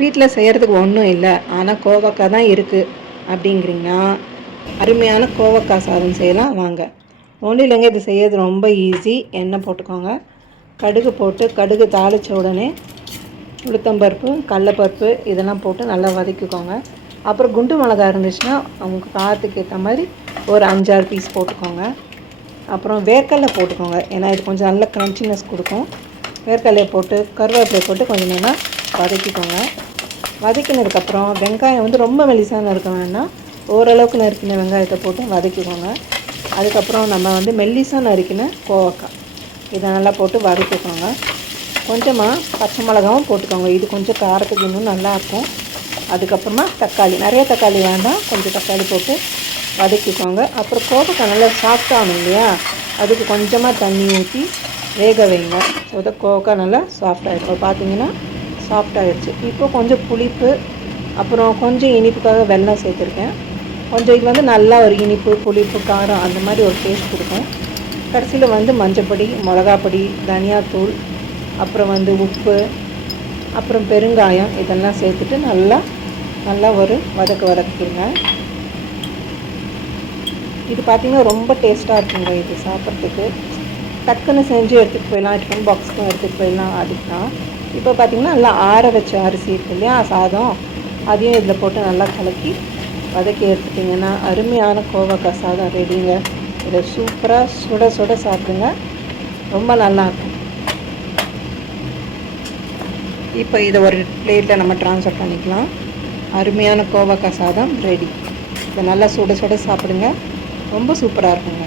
வீட்டில் செய்கிறதுக்கு ஒன்றும் இல்லை, ஆனால் கோவக்காய் தான் இருக்குது அப்படிங்கிறீங்கன்னா அருமையான கோவக்காய் சாதம் செய்யலாம் வாங்க. ஒன்றும் இல்லைங்க, இது செய்யறது ரொம்ப ஈஸி. எண்ணெய் போட்டுக்கோங்க, கடுகு போட்டு கடுகு தாளித்த உடனே உளுத்தம்பருப்பு கடலைப்பருப்பு இதெல்லாம் போட்டு நல்லா வதக்கிக்கோங்க. அப்புறம் குண்டு மிளகா இருந்துச்சுன்னா அவங்க காரத்துக்கு ஏற்ற மாதிரி ஒரு 5-6 பீஸ் போட்டுக்கோங்க. அப்புறம் வேர்க்கடலை போட்டுக்கோங்க, ஏன்னா இது கொஞ்சம் நல்ல க்ரன்ச்சினஸ் கொடுக்கும். வேர்க்கடலையை போட்டு கருவேப்பிலை போட்டு கொஞ்சம் நல்லா வதக்கிக்கோங்க. வதக்கினதுக்கப்புறம் வெங்காயம் வந்து ரொம்ப மெலிசாக நறுக்க வேண்டாம், ஓரளவுக்கு நறுக்கின வெங்காயத்தை போட்டு வதக்கிக்கோங்க. அதுக்கப்புறம் நம்ம வந்து மெல்லிசாக நறுக்கின கோவக்காய் இதை நல்லா போட்டு வதக்கிக்கோங்க. கொஞ்சமாக பச்சை மிளகாவும் போட்டுக்கோங்க, இது கொஞ்சம் காரத்துக்கு இன்னும் நல்லாயிருக்கும். அதுக்கப்புறமா தக்காளி, நிறைய தக்காளி வேண்டாம், கொஞ்சம் தக்காளி போட்டு வதக்கிக்கோங்க. அப்புறம் கோவக்காய் நல்லா சாஃப்டாகணும் இல்லையா, அதுக்கு கொஞ்சமாக தண்ணி ஊற்றி வேக வைங்க. ஸோ கோவக்காய் நல்லா சாஃப்டாகிடும். பார்த்தீங்கன்னா சாஃப்டாகிடுச்சு. இப்போ கொஞ்சம் புளிப்பு அப்புறம் கொஞ்சம் இனிப்புக்காக வெல்லம் சேர்த்துருக்கேன். கொஞ்சம் இது வந்து நல்லா ஒரு இனிப்பு புளிப்பு காரம் அந்த மாதிரி ஒரு டேஸ்ட் கொடுக்கும். கடைசியில் வந்து மஞ்சப்பொடி மிளகாப்பொடி தனியாத்தூள் அப்புறம் வந்து உப்பு அப்புறம் பெருங்காயம் இதெல்லாம் சேர்த்துட்டு நல்லா ஒரு வதக்கிடுங்க. இது பார்த்திங்கன்னா ரொம்ப டேஸ்ட்டாக இருக்குங்க. இது சாப்பிட்றதுக்கு டக்குன்னு செஞ்சு எடுத்துகிட்டு போயிடலாம், டிஃபன் பாக்ஸுக்கும் எடுத்துகிட்டு போயிடலாம். அதுக்கு தான் இப்போ பார்த்திங்கன்னா நல்லா ஆற வச்ச அரிசி இருக்கு இல்லையா சாதம், அதையும் இதில் போட்டு நல்லா கலக்கி வதக்கி எடுத்துட்டிங்கன்னா அருமையான கோவக்காய் சாதம் ரெடிங்க. இதை சூப்பராக சுட சுட சாப்பிடுங்க, ரொம்ப நல்லாயிருக்கும். இப்போ இதை ஒரு பிளேட்டில் நம்ம ட்ரான்ஸ்ஃபர் பண்ணிக்கலாம். அருமையான கோவக்காய் சாதம் ரெடி. இதை நல்லா சுட சுட சாப்பிடுங்க, ரொம்ப சூப்பராக இருக்குங்க.